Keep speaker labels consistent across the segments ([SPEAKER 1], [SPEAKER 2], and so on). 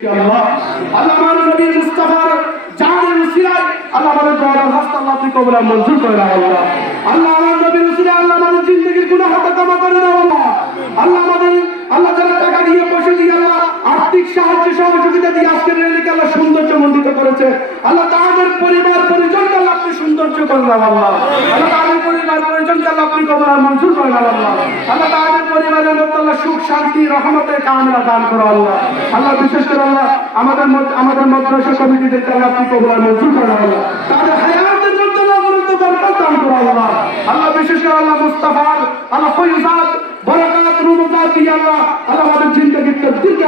[SPEAKER 1] আল্লাহ আল্লাহ আপনি আল্লাহ। আল্লাহ আমার টাকা দিয়ে পয়সা দিয়ে আল্লাহ আর্থিক সাহায্য সহযোগিতা দিয়ে আজকের রেলিকে আল্লাহ সৌন্দর্য মণ্ডিত করেছে, আল্লাহ তাদের পরিবার পরিজনকে আল্লাহ আপনি সৌন্দর্য করে দাও আল্লাহ। পরিবার পরিজনকে আল্লাহ আপনি কবুল আর মঞ্জুর করে দাও আল্লাহ। আল্লাহ তাদের রহমতের আল্লাহ। বিশেষ আল্লাহ, আমাদের আমাদের মাদ্রাসা তাদের করো আল্লাহ। আল্লাহ, বিশেষ করে আল্লাহ মুস্তাফার আল্লাহ ফৈজাদ বরকাত রুমজাত দিয়ে আল্লাহ আল্লাহ আমাদের জিন্দগির তকদিরকে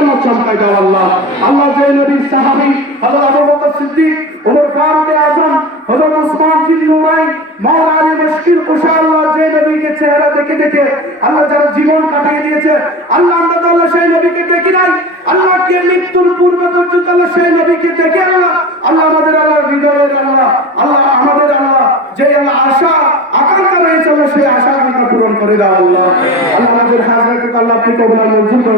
[SPEAKER 1] আল্লাহ দাও আল্লাহ। আল্লাহ যে নবী সাহাবী আল্লাহ আবু বকর সিদ্দিক, ওমর ফারুক আযম হযরত ওসমান বিন নুরাইন মাওলা আলী মুশকিল কুশা, আল্লাহ যে নবীকে চেহারা দেখে দেখে, আল্লাহ যারা জীবন কাটিয়ে দিয়েছে, আল্লাহ আমরা তো আল্লাহ সেই নবীকে দেখি নাই। আল্লাহ কে মৃত্যুর পূর্বে পর্যন্ত আল্লাহ সেই নবীকে দেখে আল্লাহ। আল্লাহ আমাদের আল্লাহ হৃদয়ের আল্লাহ আল্লাহ আমাদের আল্লাহ যে আল্লাহ আশা, আকাঙ্ক্ষা রয়েছে, আল্লাহ সেই আশা আকাঙ্ক্ষা পূরণ করে দাও আল্লাহ। আল্লাহ আমাদের হাজরাকে আল্লাহ আপনি কবুল মঞ্জুর করে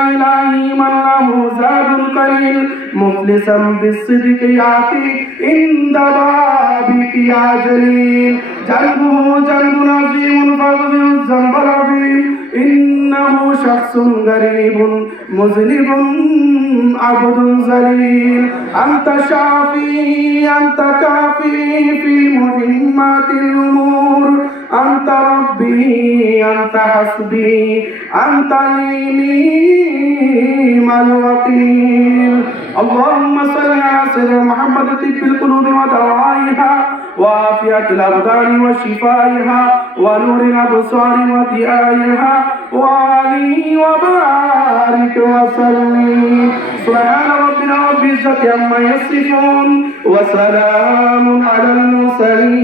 [SPEAKER 1] إلهي من له زاد قليل مفلسا بالصدق يأتي عند بابك يا جليل جنبه جنب عظيم فاغفر الذنب العظيم إنه شخص غريب مذنب عبد ذليل أنت شافي أنت كافي في مهمات الأمور أنت ربي أنت حسبي أنت لي الوكيل اللهم صل على سيدنا محمد طب القلوب ودوائها وعافية الأبدان وشفائها ونور الأبصار وضيائها وعلي وبارك وسلم سبحان ربنا رب العزة عما يصفون وسلام على المرسلين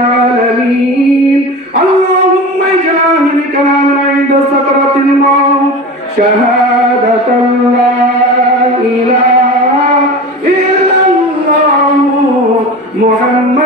[SPEAKER 1] العالمين اللهم اجعل كلامنا عند سكرة الموت شهادة لا إله إلا الله محمد